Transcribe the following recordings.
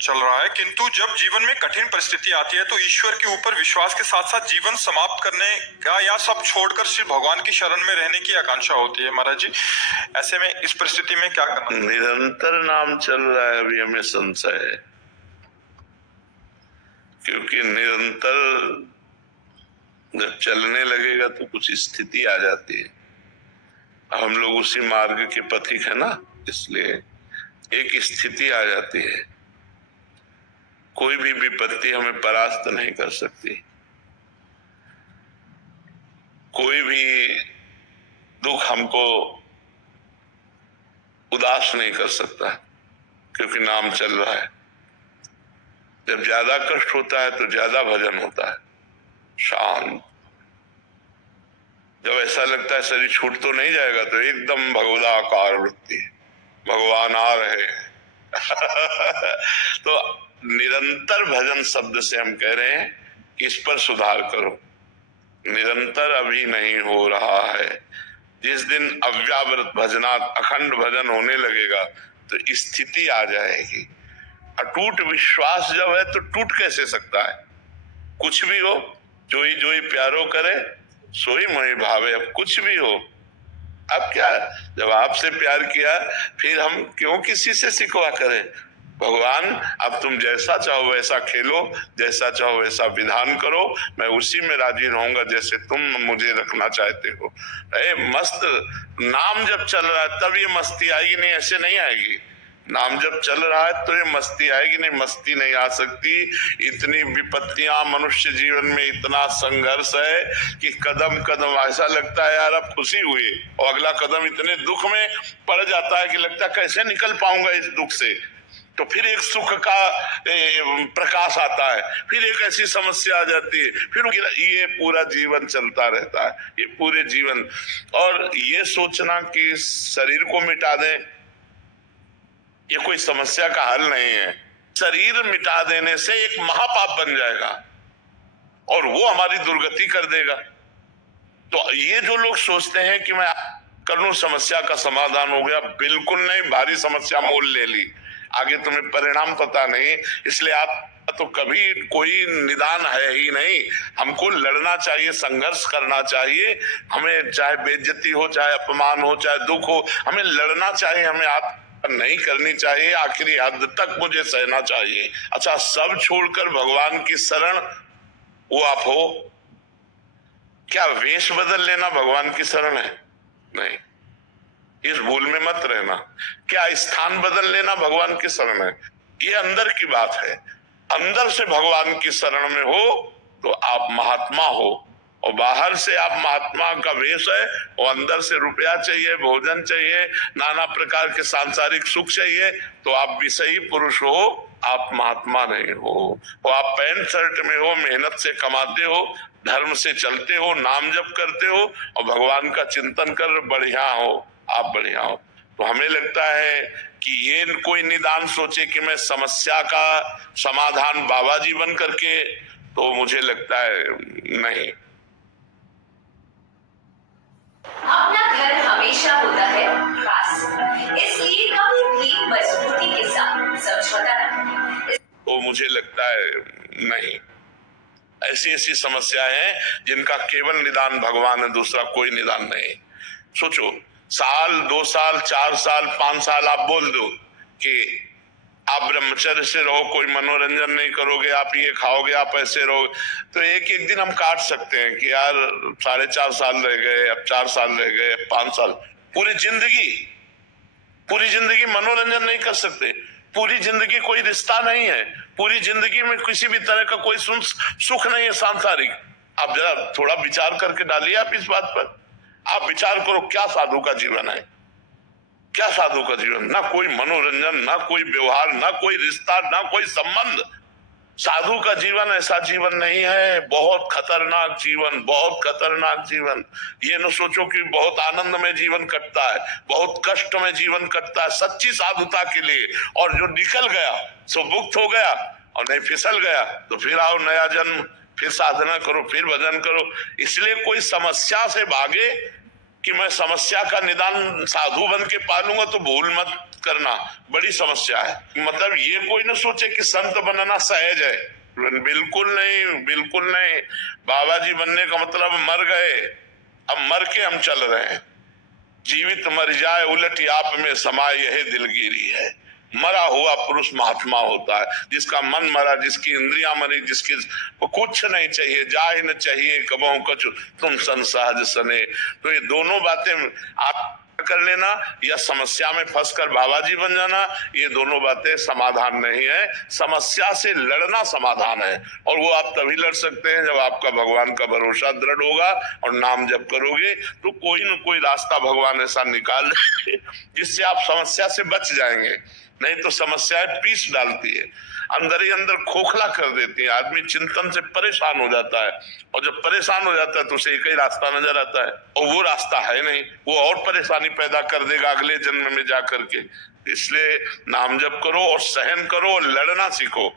चल रहा है, किंतु जब जीवन में कठिन परिस्थिति आती है तो ईश्वर के ऊपर विश्वास के साथ साथ जीवन समाप्त करने का या सब छोड़कर सिर्फ भगवान की शरण में रहने की आकांक्षा होती है। महाराज जी, ऐसे में इस परिस्थिति में क्या करना? निरंतर नाम चल रहा है, अभी हमें संशय है, क्योंकि निरंतर जब चलने लगेगा तो कुछ स्थिति आ जाती है। हम लोग उसी मार्ग के पथिक है ना, इसलिए एक स्थिति आ जाती है। कोई भी विपत्ति हमें परास्त नहीं कर सकती, कोई भी दुख हमको उदास नहीं कर सकता, क्योंकि नाम चल रहा है। जब ज्यादा कष्ट होता है तो ज्यादा भजन होता है, शांत। जब ऐसा लगता है शरीर छूट तो नहीं जाएगा तो एकदम भगवदाकार वृत्ति, भगवान आ रहे हैं। तो निरंतर भजन शब्द से हम कह रहे हैं कि इस पर सुधार करो। निरंतर अभी नहीं हो रहा है। जिस दिन अव्यावृत भजनात् अखंड भजन होने लगेगा तो स्थिति आ जाएगी। अटूट विश्वास जब है तो टूट कैसे सकता है? कुछ भी हो, जोई जोई प्यारो करे सोई मोहि भावे। अब कुछ भी हो, अब क्या, जब आपसे प्यार किया फिर हम क्यों किसी से शिकवा करें? भगवान अब तुम जैसा चाहो वैसा खेलो, जैसा चाहो वैसा विधान करो, मैं उसी में राजी रहूंगा जैसे तुम मुझे रखना चाहते हो। मस्त नाम जब चल रहा है तब ये मस्ती आएगी, नहीं ऐसे नहीं आएगी। नाम जब चल रहा है तो ये मस्ती आएगी, नहीं मस्ती नहीं आ सकती। इतनी विपत्तियां मनुष्य जीवन में, इतना संघर्ष है कि कदम कदम ऐसा लगता है यार अब खुशी हुई, और अगला कदम इतने दुख में पड़ जाता है कि लगता है कैसे निकल पाऊंगा इस दुख से। तो फिर एक सुख का प्रकाश आता है, फिर एक ऐसी समस्या आ जाती है, फिर ये पूरा जीवन चलता रहता है, ये पूरे जीवन। और ये सोचना कि शरीर को मिटा दें, ये कोई समस्या का हल नहीं है। शरीर मिटा देने से एक महापाप बन जाएगा और वो हमारी दुर्गति कर देगा। तो ये जो लोग सोचते हैं कि मैं कर लूं समस्या का समाधान हो गया, बिल्कुल नहीं। भारी समस्या मोल ले ली, आगे तुम्हें परिणाम पता नहीं, इसलिए आप तो कभी कोई निदान है ही नहीं। हमको लड़ना चाहिए, संघर्ष करना चाहिए। हमें चाहे बेइज्जती हो, चाहे अपमान हो, चाहे दुख हो, हमें लड़ना चाहिए, हमें आप नहीं करनी चाहिए। आखिरी हद तक मुझे सहना चाहिए। अच्छा, सब छोड़कर भगवान की शरण वो आप हो, क्या वेश बदल लेना भगवान की शरण है? नहीं, इस भूल में मत रहना। क्या स्थान बदल लेना भगवान की शरण है? ये अंदर की बात है। अंदर से भगवान की शरण में हो तो आप महात्मा हो, और बाहर से आप महात्मा का वेश है, और अंदर से रुपया चाहिए, भोजन चाहिए, नाना प्रकार के सांसारिक सुख चाहिए, तो आप विषयी पुरुष हो, आप महात्मा नहीं हो। और आप पैंट शर्ट में हो, मेहनत से कमाते हो, धर्म से चलते हो, नाम जप करते हो और भगवान का चिंतन कर बढ़िया हो, आप बढ़िया हो। तो हमें लगता है कि ये कोई निदान सोचे कि मैं समस्या का समाधान बाबा जी बन करके, तो मुझे लगता है नहीं। अपना घर हमेशा होता है खास, इसलिए कभी भी मजबूती के साथ समझौता न करें। तो मुझे लगता है नहीं। ऐसी ऐसी समस्याएं हैं जिनका केवल निदान भगवान है, दूसरा कोई निदान नहीं। सोचो, साल 2 साल 4 साल 5 साल आप बोल दो कि आप ब्रह्मचर्य से रहो, कोई मनोरंजन नहीं करोगे, आप ये खाओगे, आप ऐसे रहोगे, तो एक एक दिन हम काट सकते हैं कि यार 4.5 साल रह गए, अब 4 साल रह गए, 5 साल। पूरी जिंदगी मनोरंजन नहीं कर सकते, पूरी जिंदगी कोई रिश्ता नहीं है, पूरी जिंदगी में किसी भी तरह का कोई सुख नहीं है सांसारिक। आप जरा थोड़ा विचार करके डालिए आप इस बात पर। आप विचार करो, क्या साधु का जीवन है? क्या साधु का जीवन? ना कोई मनोरंजन, ना कोई व्यवहार, ना कोई रिश्ता, ना कोई संबंध। साधु का जीवन ऐसा जीवन नहीं है। बहुत खतरनाक जीवन, बहुत खतरनाक जीवन। ये न सोचो कि बहुत आनंद में जीवन कटता है, बहुत कष्ट में जीवन कटता है सच्ची साधुता के लिए। और जो निकल गया सो मुक्त हो गया, और नहीं फिसल गया तो फिर आओ नया जन्म, फिर साधना करो, फिर भजन करो। इसलिए कोई समस्या से भागे कि मैं समस्या का निदान साधु बन के पालूंगा, तो भूल मत करना बड़ी समस्या है। मतलब ये कोई न सोचे कि संत बनना सहज है, बिल्कुल नहीं, बिल्कुल नहीं। बाबा जी बनने का मतलब मर गए, अब मर के हम चल रहे हैं। जीवित मर जाए उलट आप में समाए यही दिलगिरी है। मरा हुआ पुरुष महात्मा होता है, जिसका मन मरा, जिसकी इंद्रियां मरी, जिसकी कुछ नहीं चाहिए, जाहि न चाहिए कबहु कछु तुम संसहज सने। तो ये दोनों बातें आप कर लेना या समस्या में फंसकर बाबा जी बन जाना, ये दोनों बातें समाधान नहीं है। समस्या से लड़ना समाधान है, और वो आप तभी लड़ सकते हैं जब आपका भगवान का भरोसा दृढ़ होगा और नाम जप करोगे तो कोई न कोई रास्ता भगवान ऐसा निकाल देंगे जिससे आप समस्या से बच जाएंगे। नहीं तो समस्याएं पीस डालती है, अंदर ही अंदर खोखला कर देती है, आदमी चिंतन से परेशान हो जाता है, और जब परेशान हो जाता है तो उसे एक ही रास्ता नजर आता है, और वो रास्ता है नहीं, वो और परेशानी पैदा कर देगा अगले जन्म में जा करके। इसलिए नाम जप करो और सहन करो और लड़ना सीखो।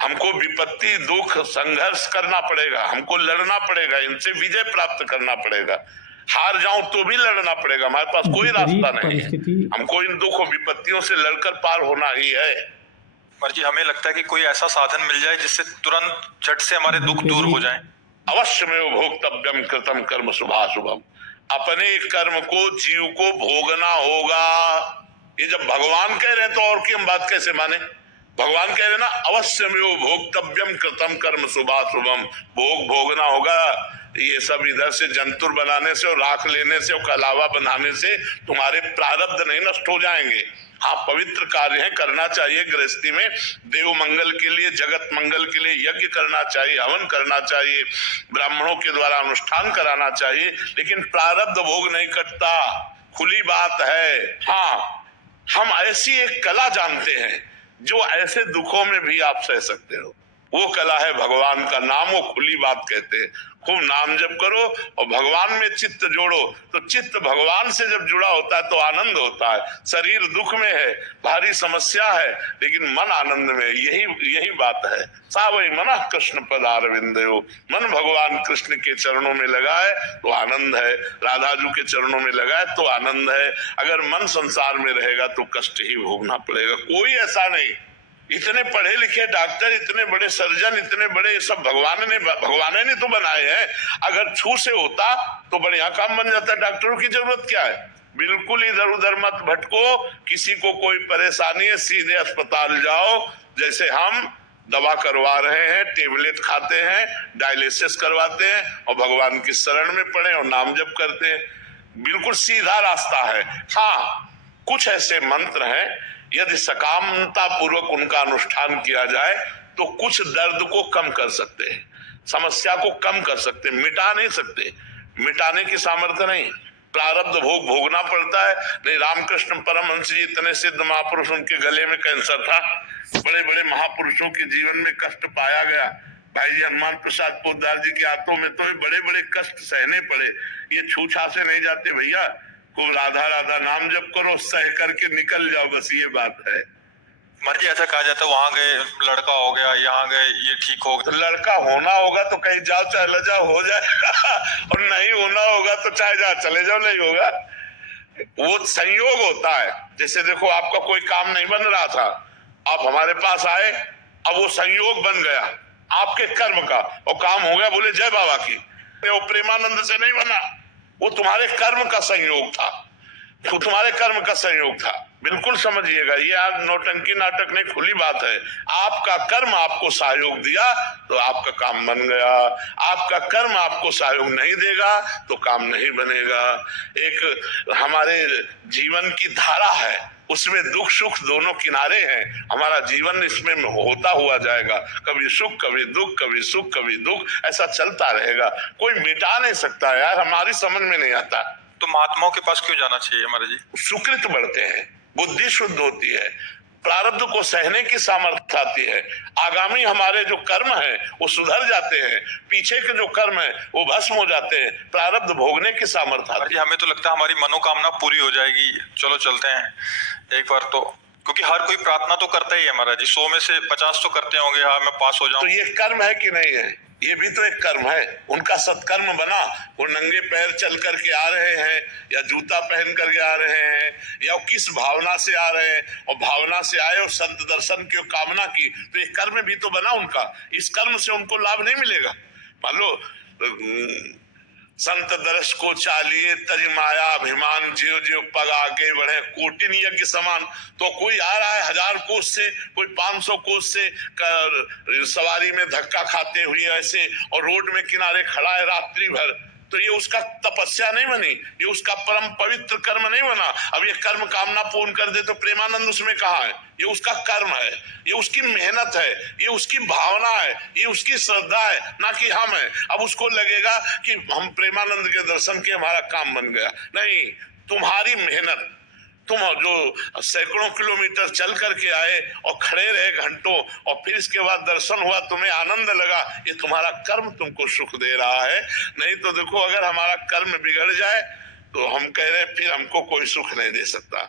हमको विपत्ति, दुख, संघर्ष करना पड़ेगा, हमको लड़ना पड़ेगा, इनसे विजय प्राप्त करना पड़ेगा। हार जाऊं तो भी लड़ना पड़ेगा, हमारे पास कोई रास्ता नहीं है। हमको इन दुख और विपत्तियों से लड़कर पार होना ही है। कुमार जी, हमें लगता है कि कोई ऐसा साधन मिल जाए जिससे तुरंत झट से हमारे दुख दूर हो जाएं। अवश्य में भोक्तव्यम कृतम कर्म शुभाशुभम। अपने कर्म को जीव को भोगना होगा। ये जब भगवान कह रहे हैं तो और की हम बात कैसे माने। भगवान कह रहे ना, अवश्य में भोक्तव्यम कृतम कर्म शुभाशुभम, भोग भोगना होगा। ये सब इधर से जंतुर बनाने से और राख लेने से और कलावा बनाने से तुम्हारे प्रारब्ध नहीं नष्ट हो जाएंगे। हाँ, पवित्र कार्य है, करना चाहिए गृहस्थी में, देव मंगल के लिए, जगत मंगल के लिए यज्ञ करना चाहिए, हवन करना चाहिए, ब्राह्मणों के द्वारा अनुष्ठान कराना चाहिए, लेकिन प्रारब्ध भोग नहीं कटता, खुली बात है। हाँ, हम ऐसी एक कला जानते हैं जो ऐसे दुखों में भी आप सह सकते हो। वो कला है भगवान का नाम, वो खुली बात कहते हैं। खूब नाम जप करो और भगवान में चित्त जोड़ो, तो चित्त भगवान से जब जुड़ा होता है तो आनंद होता है। शरीर दुख में है, भारी समस्या है, लेकिन मन आनंद में, यही बात है। सावई मना कृष्ण पदारविंदयो, मन भगवान कृष्ण के चरणों में लगा है तो आनंद है, राधा जी के चरणों में लगा है तो आनंद है। अगर मन संसार में रहेगा तो कष्ट ही भोगना पड़ेगा। कोई ऐसा नहीं, इतने पढ़े लिखे डॉक्टर, इतने बड़े सर्जन, इतने बड़े सब भगवान ने तो बनाए हैं। अगर छू से होता तो बढ़िया काम बन जाता। डॉक्टरों की जरूरत क्या है। बिल्कुल इधर उधर मत भटको, किसी को कोई परेशानी है सीधे अस्पताल जाओ। जैसे हम दवा करवा रहे हैं, टेबलेट खाते हैं, डायलिसिस करवाते हैं और भगवान की शरण में पड़े और नाम जप करते हैं। बिल्कुल सीधा रास्ता है। हाँ, कुछ ऐसे मंत्र हैं, यदि सकामता पूर्वक उनका अनुष्ठान किया जाए तो कुछ दर्द को कम कर सकते हैं, समस्या को कम कर सकते हैं, मिटा नहीं सकते, मिटाने की सामर्थ्य नहीं। प्रारब्ध भोग भोगना पड़ता है। नहीं, रामकृष्ण परमहंस जी इतने सिद्ध महापुरुष, उनके गले में कैंसर था। बड़े बड़े महापुरुषों के जीवन में कष्ट पाया गया। भाई जी हनुमान प्रसाद पोद्दार जी के हाथों में तो बड़े बड़े कष्ट सहने पड़े। ये छूछा से नहीं जाते भैया। खूब राधा राधा नाम जप करो, सह करके निकल जाओ, बस ये बात है। मर्जी ऐसा कहा जाता है, वहां गए लड़का हो गया, यहाँ गए ये ठीक हो गया। तो लड़का होना होगा तो कहीं जाओ चले जाओ, हो जाएगा। और नहीं होना होगा तो चाहे जाओ चले जाओ, नहीं होगा। वो संयोग होता है। जैसे देखो, आपका कोई काम नहीं बन रहा था, आप हमारे पास आए, अब वो संयोग बन गया आपके कर्म का और काम हो गया। बोले जय बाबा की। वो प्रेमानंद से नहीं बना, वो तुम्हारे कर्म का संयोग था, तो तुम्हारे कर्म का संयोग था। बिल्कुल समझिएगा, ये आप नौटंकी नाटक नहीं, खुली बात है। आपका कर्म आपको सहयोग दिया तो आपका काम बन गया। आपका कर्म आपको सहयोग नहीं देगा तो काम नहीं बनेगा। एक हमारे जीवन की धारा है, उसमें दुख सुख दोनों किनारे हैं। हमारा जीवन इसमें होता हुआ जाएगा, कभी सुख कभी दुख, कभी सुख कभी दुख, ऐसा चलता रहेगा। कोई मिटा नहीं सकता यार, हमारी समझ में नहीं आता। तो महात्माओं के पास क्यों जाना चाहिए महाराज जी। सुकृत बढ़ते हैं, बुद्धि शुद्ध होती है, प्रारब्ध को सहने की सामर्थ्य आती है, आगामी हमारे जो कर्म है वो सुधर जाते हैं, पीछे के जो कर्म है वो भस्म हो जाते हैं, प्रारब्ध भोगने की सामर्थ्य आती है। हमें तो लगता है हमारी मनोकामना पूरी हो जाएगी, चलो चलते हैं एक बार तो क्योंकि हर कोई प्रार्थना तो करता ही है महाराज जी, 100 में से 50 तो करते होंगे हाँ मैं पास हो तो जाऊं। ये कर्म है कि नहीं है? ये भी तो एक कर्म है। उनका सत्कर्म बना, वो नंगे पैर चल करके आ रहे हैं या जूता पहन करके आ रहे हैं या किस भावना से आ रहे हैं, और भावना से आए और संत दर्शन की कामना की, तो एक कर्म भी तो बना उनका। इस कर्म से उनको लाभ नहीं मिलेगा। मान लो संत दर्श को चालिए तरि माया अभिमान, जीव जीव पग आगे बढ़े कोटिन यज्ञ समान। तो कोई आ रहा है 1000 कोस से, कोई 500 कोस से सवारी में धक्का खाते हुए ऐसे, और रोड में किनारे खड़ा है रात्रि भर, तो ये उसका तपस्या नहीं बनी, ये उसका परम पवित्र कर्म नहीं बना। अब ये कर्म कामना पूर्ण कर दे तो प्रेमानंद उसमें कहाँ है? ये उसका कर्म है, ये उसकी मेहनत है, ये उसकी भावना है, ये उसकी श्रद्धा है, ना कि हम है। अब उसको लगेगा कि हम प्रेमानंद के दर्शन के हमारा काम बन गया। नहीं, तुम्हारी मेहनत, तुम जो सैकड़ों किलोमीटर चल करके आए और खड़े रहे घंटों, और फिर इसके बाद दर्शन हुआ, तुम्हें आनंद लगा, ये तुम्हारा कर्म तुमको सुख दे रहा है। नहीं तो देखो, अगर हमारा कर्म बिगड़ जाए तो हम कह रहे हैं फिर हमको कोई सुख नहीं दे सकता।